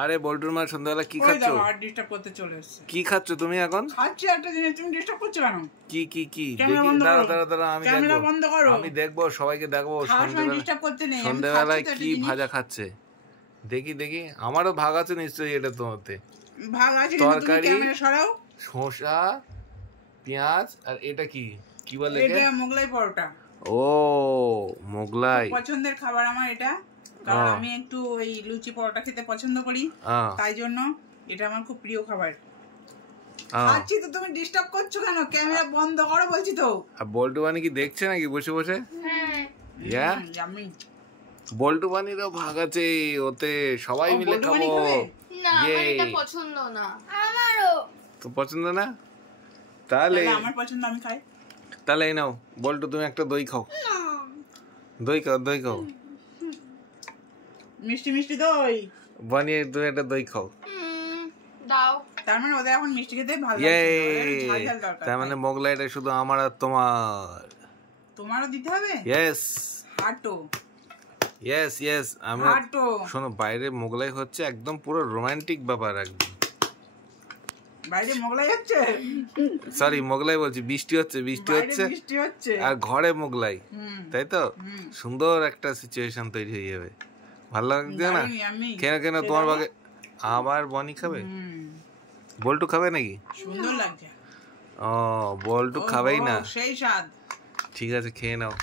আরে বল্টুর মা সন্ধ্যাবেলা কি খাচ্ছ? ওই আর ডিস্টার্ব করতে চলে এসেছে। কি খাচ্ছ তুমি এখন? খাচ্ছি একটা জিনিস, তুমি ডিস্টার্ব করছো কেন? কি কি কি? দাঁড়া আমি ক্যামেরা বন্ধ করো। আমি দেখবো, সবাইকে দেখবো ডিস্টার্ব করতে নেই। সন্ধ্যাবেলায় কি ভাজা খাচ্ছে দেখি দেখি। আমারও ভাগ আছে নিশ্চয়ই এটা তোমাতে। ভাগ আছে কিন্তু তুমি ক্যামেরা সরাও। শসা, পেঁয়াজ আর এটা কি কি বলে? এটা মোগলাই পরোটা। ও মোগলাই পছন্দের খাবার আমার এটা, কারণ আমি একটু ওই লুচি পরোটা খেতে পছন্দ করি, তাই জন্য এটা আমার খুব প্রিয় খাবার। খাচ্ছি তো, তুমি ডিস্টার্ব করছো কেন? ক্যামেরা বন্ধ করো বলছি তো। আর বল্টু বানি কি দেখছে নাকি বসে বসে? হ্যাঁ আমি বল্টু বানিরও ভাগ আছে ওতে, সবাই মিলে খাবো। না আমার এটা পছন্দ না। আমারও তো পছন্দ না? তাহলে আমার পছন্দ, আমি খাই। তাহলে এই নাও বল্টু, তুমি একটা দই খাও। দই খাও, দই খাও, মিষ্টি মিষ্টি দই বানিয়ে তুমি একটা দই খাও। দাও। তার মানে ওদের এখন মিষ্টি খেতে ভালো লাগছে না, ঝাল ঝাল দরকার। তার মানে মোগলাইটা শুধু আমার আর তোমার। তোমারও দিতে হবে? ইয়েস হাটো, ইয়েস ইয়েস। আমি হাটো। শোনো, বাইরে মোগলাই হচ্ছে একদম পুরো রোমান্টিক ব্যাপার একদম। বাইরে মোগলাই হচ্ছে? সরি মোগলাই বলছি, বৃষ্টি হচ্ছে, বৃষ্টি হচ্ছে আর ঘরে মোগলাই, তাই তো? সুন্দর একটা সিচুয়েশন তৈরি হয়ে যাবে, ভালো লাগছে না? কেন কেন তোমার বাগে আবার বনি খাবে? বল্টু খাবে নাকি? সুন্দর লাগছে। ও বল্টু খাবেই না? সেই স্বাদ। ঠিক আছে খেয়ে নাও।